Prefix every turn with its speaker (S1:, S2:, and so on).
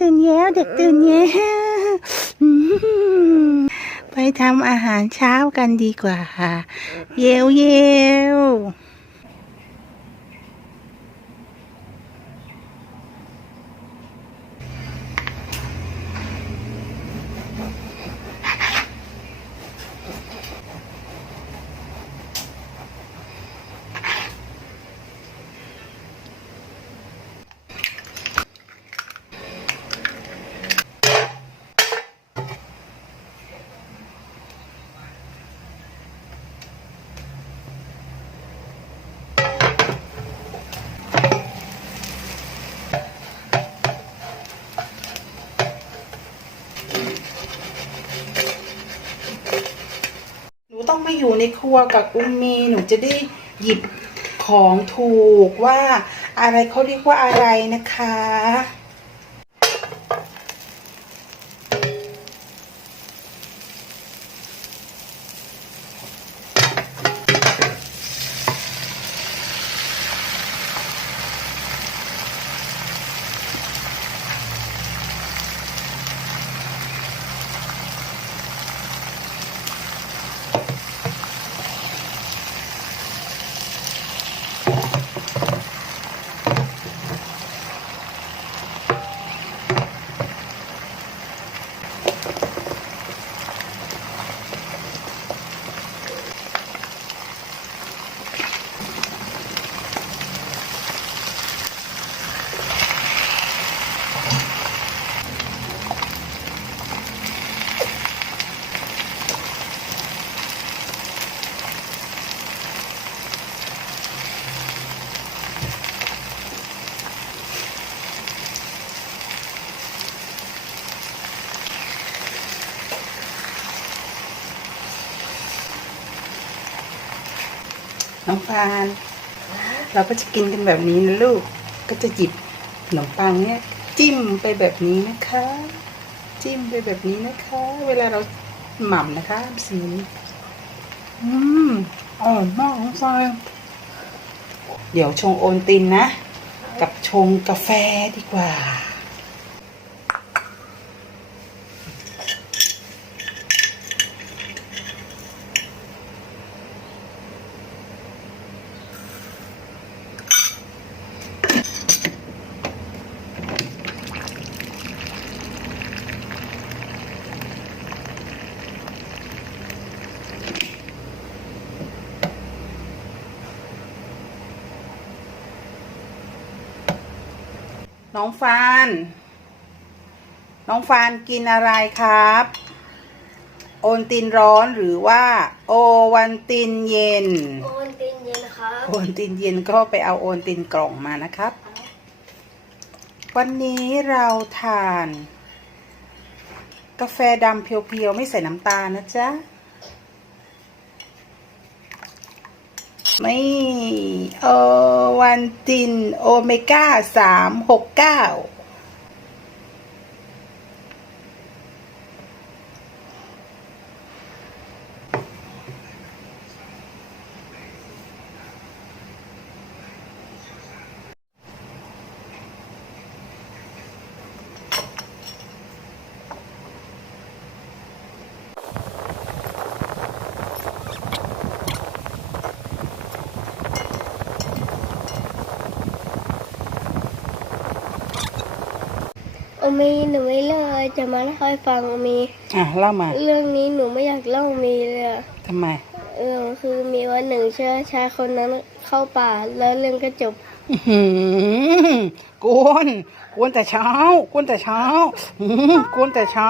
S1: ตื่นแล้วเด็กตื่นแล้วไปทำอาหารเช้ากันดีกว่าค่ะ เยวเยว ต้องมาอยู่ในครัวกับอุมมีหนูจะได้หยิบของถูกว่าอะไรเขาเรียกว่าอะไรนะคะ น้องฟานเราก็จะกินกันแบบนี้นะลูก ก็จะหยิบขนมปังเนี่ยจิ้มไปแบบนี้นะคะ จิ้มไปแบบนี้นะคะ เวลาเราหม่ำนะคะสีอืมอร่อยมากน้องฟานเดี๋ยวชงโอนตินนะ กับชงกาแฟดีกว่า น้องฟาน น้องฟานกินอะไรครับ โอนตินร้อนหรือว่า โอวันตินเย็น
S2: โอนตินเย็นครับ
S1: โอนตินเย็นก็ไปเอาโอนตินกล่องมานะครับ วันนี้เราทาน กาแฟดำเพียวๆ ไม่ใส่น้ำตาลนะจ๊ะ ไม่โอวันตินโอเมก้าสามหกเก้า
S2: อมีหนูไม่เล่าอะไรจะมาเล่าให้ฟังโอมี
S1: อะเล่ามา
S2: เรื่องนี้หนูไม่อยากเล่ามีเลยอะ
S1: ทำไม
S2: เออคือมีวันหนึ่งเชื่อชายคนนั้นเข้าป่าแล้วเรื่องก็จบ
S1: อื้อหือกวนกวนแต่เช้ากวนแต่เช้าอื้อหือกวนแต่เช้า